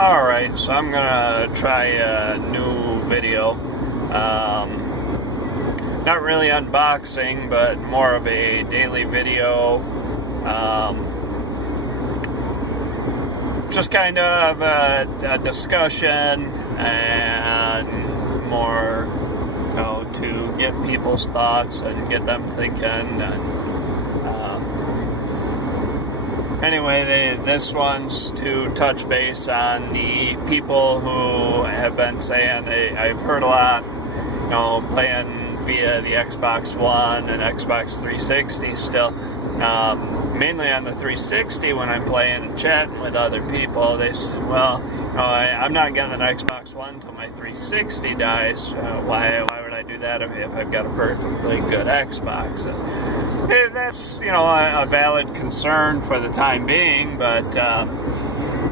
Alright, so I'm gonna try a new video. Not really unboxing, but more of a daily video. Just kind of a discussion and more, to get people's thoughts and get them thinking. Anyway, this one's to touch base on the people who have been saying, I've heard a lot, playing via the Xbox One and Xbox 360 still. Mainly on the 360 when I'm playing and chatting with other people, they say, well, I'm not getting an Xbox One until my 360 dies. Why would I do that if I've got a perfectly good Xbox? And that's, a valid concern for the time being, but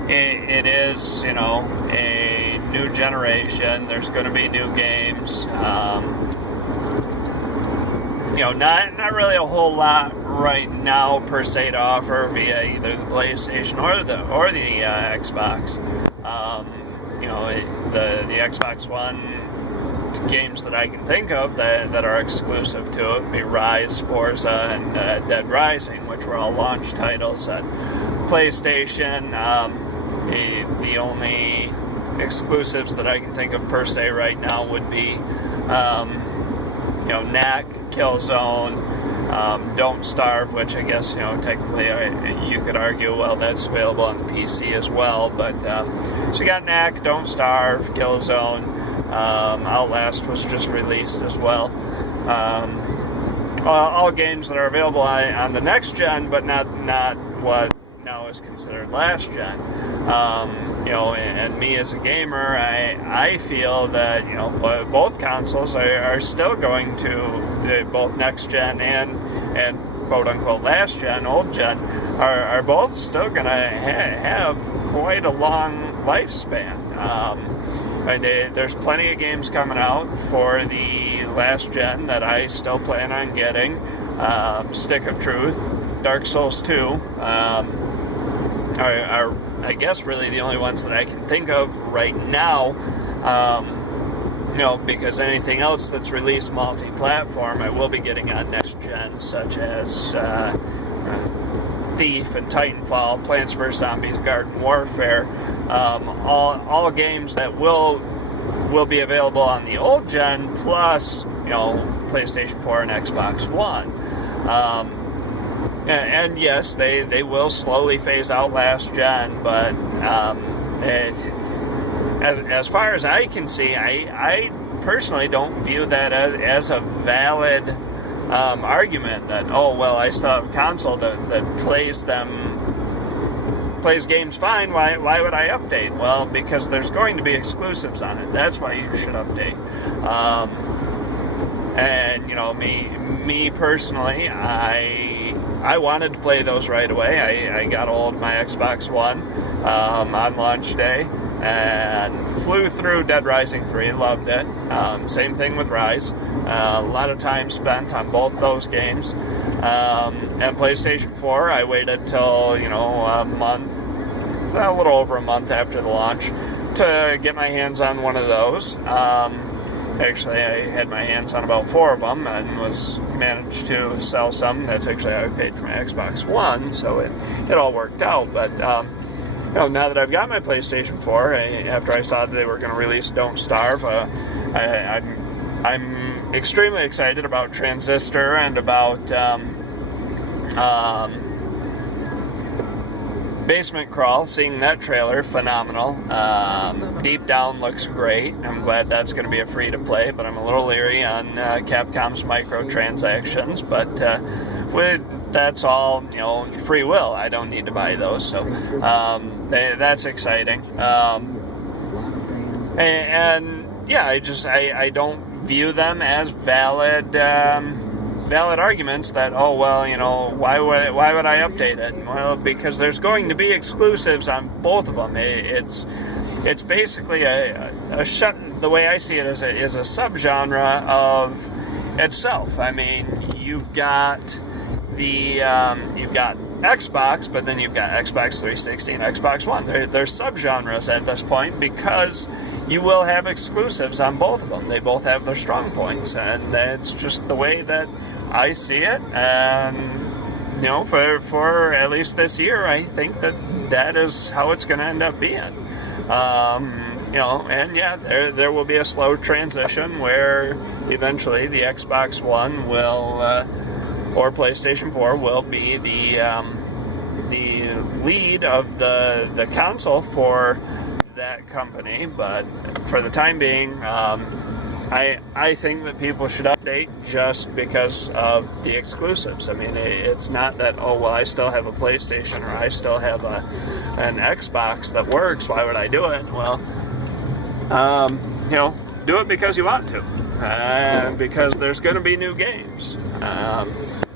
it is, a new generation. There's going to be new games. Not really a whole lot right now per se to offer via either the PlayStation or the Xbox. The Xbox One games that I can think of that are exclusive to it would be Rise, Forza, and Dead Rising, which were all launch titles at PlayStation. The only exclusives that I can think of per se right now would be Knack, Killzone, Don't Starve, which I guess, technically you could argue, well, that's available on the PC as well, but, so you got Knack, Don't Starve, Killzone, Outlast was just released as well. All games that are available on the next gen, but not what now is considered last gen. And me as a gamer, I feel that, both consoles are still going to, both next gen and quote-unquote last gen, old gen, are both still going to have quite a long lifespan. There's plenty of games coming out for the last gen that I still plan on getting. Stick of Truth, Dark Souls 2, are I guess really the only ones that I can think of right now, because anything else that's released multi-platform I will be getting on next gen, such as Thief and Titanfall, Plants vs. Zombies, Garden Warfare, all games that will be available on the old gen, plus, PlayStation 4 and Xbox One. And yes, they will slowly phase out last gen, but as far as I can see, I personally don't view that as a valid argument that, I still have a console that plays games fine, why would I update? Well, because there's going to be exclusives on it. That's why you should update. And, me personally, I wanted to play those right away. I got hold of my Xbox One on launch day and flew through Dead Rising 3, loved it. Same thing with Rise. A lot of time spent on both those games. And PlayStation 4, I waited till, a little over a month after the launch to get my hands on one of those. Actually, I had my hands on about 4 of them and managed to sell some. That's actually how I paid for my Xbox One, so it all worked out. But now that I've got my PlayStation 4, after I saw that they were going to release Don't Starve, I'm extremely excited about Transistor and about Basement Crawl. Seeing that trailer, phenomenal. Deep Down looks great. I'm glad that's going to be a free-to-play, but I'm a little leery on Capcom's microtransactions, but that's all, free will. I don't need to buy those, so that's exciting. I don't view them as valid arguments that, why would I update it? Well, because there's going to be exclusives on both of them. It's basically the way I see it is a subgenre of itself. I mean, you've got Xbox, but then you've got Xbox 360 and Xbox One. They're subgenres at this point because you will have exclusives on both of them. They both have their strong points, and that's just the way that I see it. And for at least this year, I think that is how it's going to end up being. And yeah, there will be a slow transition where eventually the Xbox One will, or PlayStation 4 will be the lead of the console for that company. But for the time being, I think that people should update just because of the exclusives. I mean, it's not that, oh, well, I still have a PlayStation or I still have an Xbox that works, why would I do it? Well, do it because you want to, and because there's going to be new games.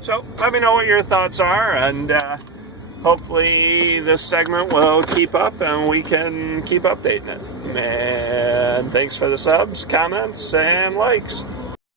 So let me know what your thoughts are, and hopefully this segment will keep up and we can keep updating it. And thanks for the subs, comments, and likes.